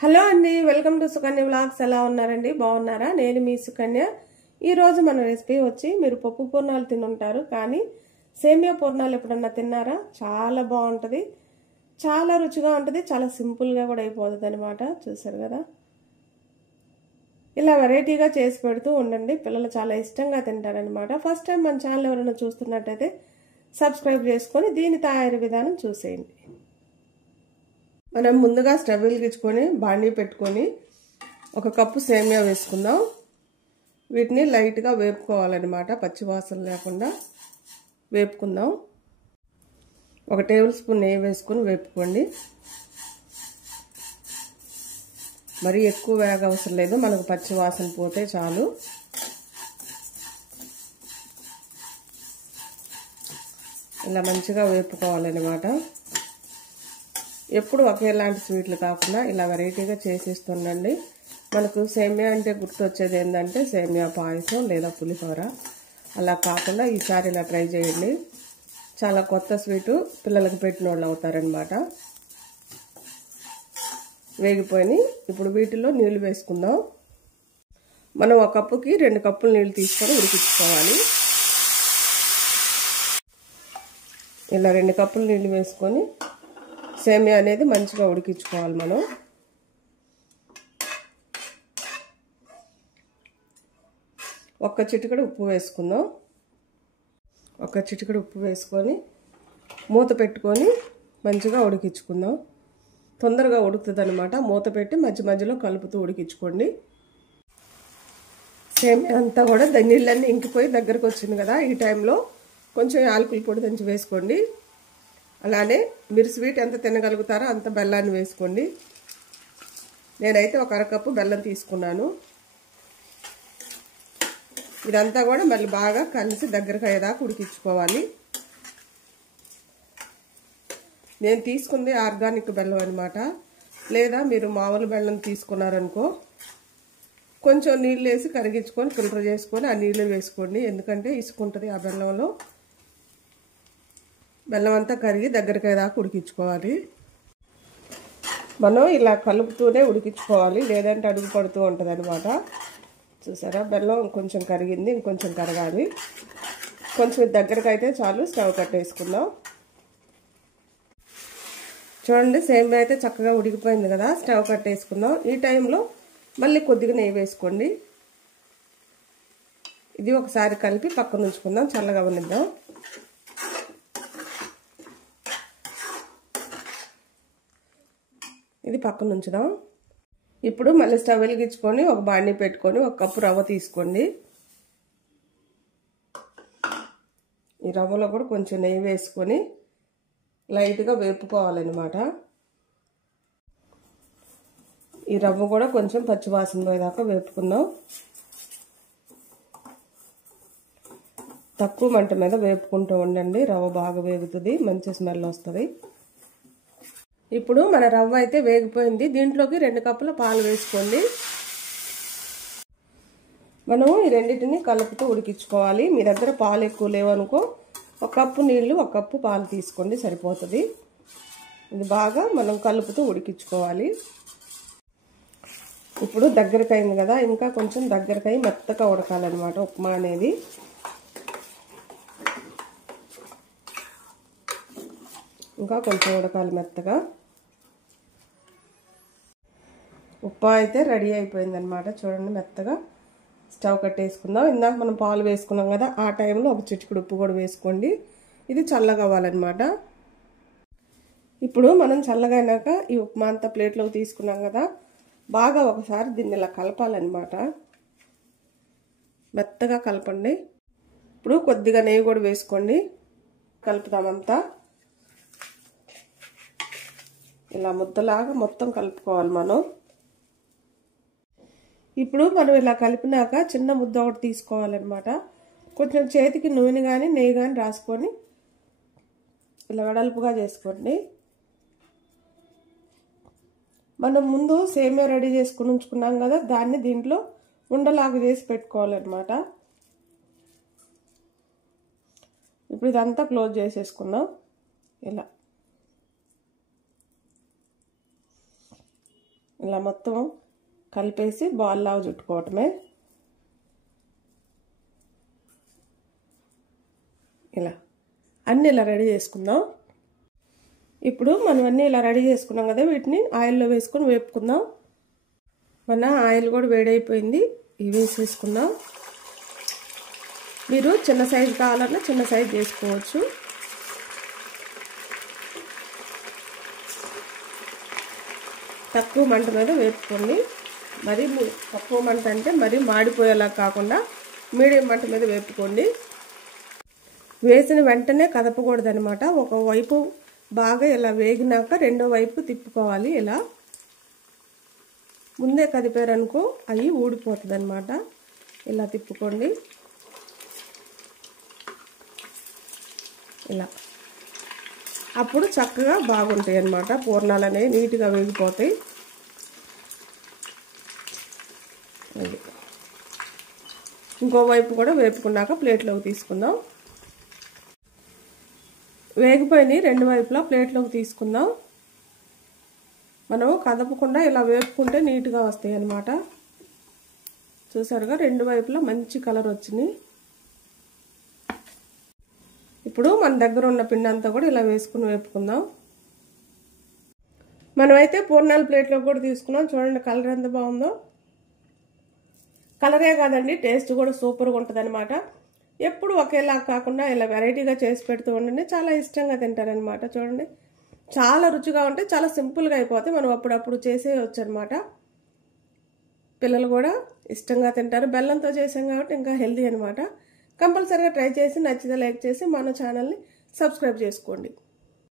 Hello అండి, welcome to Sukanya vlogs. ఎలా ఉన్నారండి? బాగున్నారా? నేను మీ సుకన్య. ఈరోజు మన రెసిపీ వచ్చి, మీరు పప్పు పూర్ణాలు తినుంటారు, కానీ సేమియా పూర్ణాలు ఎప్పుడన్నా తిన్నారా? చాలా బాగుంటుంది, చాలా రుచిగా ఉంటుంది, చాలా సింపుల్గా కూడా అయిపోతుంది అనమాట. చూసారు కదా, ఇలా వెరైటీగా చేసి పెడుతూ ఉండండి, పిల్లలు చాలా ఇష్టంగా తింటారనమాట. ఫస్ట్ టైం మన ఛానల్ ఎవరైనా చూస్తున్నట్టయితే సబ్స్క్రైబ్ చేసుకొని దీని తయారీ విధానం చూసేయండి. మనం ముందుగా స్టవ్ వెలిగించుకొని బాండీ పెట్టుకొని ఒక కప్పు సేమియా వేసుకుందాం. వీటిని లైట్గా వేపుకోవాలన్నమాట, పచ్చివాసన లేకుండా వేపుకుందాం. 1 టేబుల్ స్పూన్ నెయ్యి వేసుకొని వేపుకోండి. మరీ ఎక్కువ వేగ అవసరం లేదు, మనకు పచ్చివాసన పోతే చాలు. ఇలా మంచిగా వేపుకోవాలన్నమాట. ఎప్పుడు ఒకేలాంటి స్వీట్లు కాకుండా ఇలా వెరైటీగా చేసిస్తుండండి. మనకు సేమియా అంటే గుర్తొచ్చేది ఏంటంటే సేమియా పాయసం లేదా పులిహోర. అలా కాకుండా ఈసారి ఇలా ట్రై చేయండి, చాలా కొత్త స్వీటు, పిల్లలకు పెట్టిన వాళ్ళు అవుతారనమాట. వేగిపోయి ఇప్పుడు వీటిలో నీళ్లు వేసుకుందాం. మనం 1 కప్పుకి 2 కప్పులు నీళ్ళు తీసుకొని ఉడికించుకోవాలి. ఇలా 2 కప్పులు నీళ్ళు వేసుకొని సేమియా అనేది మంచిగా ఉడికించుకోవాలి. మనం ఒక్క చిటికెడు ఉప్పు వేసుకుందాం. 1 చిటికెడు ఉప్పు వేసుకొని మూత పెట్టుకొని మంచిగా ఉడికించుకుందాం. తొందరగా ఉడుకుతుంది అనమాట. మూత పెట్టి మధ్య మధ్యలో కలుపుతూ ఉడికించుకోండి. సేమియా అంతా కూడా నీళ్ళన్నీ ఇంకిపోయి దగ్గరకు వచ్చింది కదా, ఈ టైంలో కొంచెం యాలకుల పొడి దంచి వేసుకోండి. అలానే మీరు స్వీట్ ఎంత తినగలుగుతారో అంత బెల్లాన్ని వేసుకోండి. నేనైతే 1 అరకప్పు బెల్లం తీసుకున్నాను. ఇదంతా కూడా మళ్ళీ బాగా కలిసి దగ్గరకు అయ్యేదాకా ఉడికించుకోవాలి. నేను తీసుకుంది ఆర్గానిక్ బెల్లం అనమాట. లేదా మీరు మామూలు బెల్లం తీసుకున్నారనుకో, కొంచెం నీళ్ళు వేసి కరిగించుకొని ఫిల్టర్ చేసుకొని ఆ నీళ్ళు వేసుకోండి. ఎందుకంటే ఇసుకుంటుంది ఆ బెల్లంలో. బెల్లం అంతా కరిగి దగ్గరికి అయ్యేదాకా ఉడికించుకోవాలి. మనం ఇలా కలుపుతూనే ఉడికించుకోవాలి, లేదంటే అడుగు పడుతూ ఉంటుంది అనమాట. చూసారా, బెల్లం కొంచెం కరిగింది, ఇంకొంచెం కరగాలి. కొంచెం దగ్గరకు అయితే చాలు. స్టవ్ కట్టేసుకుందాం. చూడండి, సేమియా అయితే చక్కగా ఉడికిపోయింది కదా. స్టవ్ కట్టేసుకుందాం. ఈ టైంలో మళ్ళీ కొద్దిగా నెయ్యి వేసుకోండి. ఇది ఒకసారి కలిపి పక్కన ఉంచుకుందాం, చల్లగా ఉన్నిద్దాం. ఇది పక్కన ఉంచుదాం. ఇప్పుడు మళ్ళీ స్టవ్ వెలిగించుకొని ఒక బాండీ పెట్టుకొని 1 కప్పు రవ్వ తీసుకోండి. ఈ రవ్వలో కూడా కొంచెం నెయ్యి వేసుకొని లైట్గా వేపుకోవాలన్నమాట. ఈ రవ్వ కూడా కొంచెం పచ్చివాసన పోయేదాకా వేపుకుందాం. తక్కువ మంట మీద వేపుకుంటూ ఉండండి. రవ్వ బాగా వేగుతుంది, మంచి స్మెల్ వస్తుంది. ఇప్పుడు మన రవ్వ అయితే వేగిపోయింది. దీంట్లోకి 2 కప్పుల పాలు వేసుకోండి. మనం ఈ రెండింటిని కలుపుతూ ఉడికించుకోవాలి. మీ దగ్గర పాలు ఎక్కువ లేవనుకో 1 కప్పు నీళ్ళు 1 కప్పు పాలు తీసుకోండి, సరిపోతుంది. ఇది బాగా మనం కలుపుతూ ఉడికించుకోవాలి. ఇప్పుడు దగ్గరకు అయింది కదా, ఇంకా కొంచెం దగ్గరకు అయి మెత్తగా ఉడకాలన్నమాట ఉప్మా అనేది. ఇంకా కొంచెం ఉడకాలి మెత్తగా. ఉప్మా అయితే రెడీ అయిపోయింది అనమాట. చూడండి, మెత్తగా. స్టవ్ కట్టేసుకుందాం. ఇందాక మనం పాలు వేసుకున్నాం కదా, ఆ టైంలో 1 చిటికెడు ఉప్పు కూడా వేసుకోండి. ఇది చల్లగా అవ్వాలన్నమాట. ఇప్పుడు మనం చల్లగా అయినాక ఈ ఉప్మా అంతా ప్లేట్లోకి తీసుకున్నాం కదా, బాగా ఒకసారి దీన్ని ఇలా కలపాలన్నమాట. మెత్తగా కలపండి. ఇప్పుడు కొద్దిగా నెయ్యి కూడా వేసుకోండి. కలుపుతామంతా ఇలా ముద్దలాగా మొత్తం కలుపుకోవాలి మనం. ఇప్పుడు మనం ఇలా కలిపినాక చిన్న ముద్ద ఒకటి తీసుకోవాలన్నమాట. కొంచెం చేతికి నూనె కానీ నెయ్యి కానీ రాసుకొని ఇలా వెడల్పుగా చేసుకోండి. మనం ముందు సేమియా రెడీ చేసుకుని ఉంచుకున్నాం కదా, దాన్ని దీంట్లో ఉండలాగా చేసి పెట్టుకోవాలన్నమాట. ఇప్పుడు ఇదంతా క్లోజ్ చేసేసుకుందాం. ఇలా ఇలా మొత్తం కలిపేసి బాల్ లాగా చుట్టుకోవటమే. ఇలా అన్నీ ఇలా రెడీ చేసుకుందాం. ఇప్పుడు మనం అన్నీ ఇలా రెడీ చేసుకున్నాం కదా, వీటిని ఆయిల్లో వేసుకొని వేపుకుందాం. మన ఆయిల్ కూడా వేడైపోయింది, ఇవి వేసేసుకుందాం. మీరు చిన్న సైజు కావాలన్నా చిన్న సైజు చేసుకోవచ్చు. తక్కువ మంట మీద వేపుకోండి. మరి తక్కువ మంట అంటే మరి మాడిపోయేలా కాకుండా మీడియం మంట మీద వేపుకోండి. వేసిన వెంటనే కదపకూడదు అనమాట. ఒకవైపు బాగా ఇలా వేగినాక రెండో వైపు తిప్పుకోవాలి. ఇలా ముందే కదిపారనుకో అవి ఊడిపోతుంది అనమాట. ఇలా తిప్పుకోండి. ఇలా అప్పుడు చక్కగా బాగుంటాయి అన్నమాట. పూర్ణాలు అనేవి నీట్గా వేగిపోతాయి. ఇంకోవైపు కూడా వేపుకున్నాక ప్లేట్లోకి తీసుకుందాం. వేగిపోయినాయి రెండు వైపులా, ప్లేట్లోకి తీసుకుందాం. మనం కదపకుండా ఇలా వేపుకుంటే నీట్గా వస్తాయి అన్నమాట. చూసారుగా రెండు వైపులా మంచి కలర్ వచ్చినాయి. ఇప్పుడు మన దగ్గర ఉన్న పిండి అంతా కూడా ఇలా వేసుకుని వేపుకుందాం. మనమైతే పూర్ణాల ప్లేట్లో కూడా తీసుకున్నాం. చూడండి కలర్ ఎంత బాగుందో. కలరే కాదండి, టేస్ట్ కూడా సూపర్గా ఉంటుంది అనమాట. ఎప్పుడు ఒకేలా కాకుండా ఇలా వెరైటీగా చేసి పెడుతూ ఉండండి, చాలా ఇష్టంగా తింటారనమాట. చూడండి చాలా రుచిగా ఉంటాయి, చాలా సింపుల్గా అయిపోతాయి. మనం అప్పుడప్పుడు చేసేయచ్చు అనమాట. పిల్లలు కూడా ఇష్టంగా తింటారు. బెల్లంతో చేసాం కాబట్టి ఇంకా హెల్దీ అనమాట. కంపల్సరీగా ట్రై చేసి నచ్చితే లైక్ చేసి మన ఛానల్ని సబ్స్క్రైబ్ చేసుకోండి.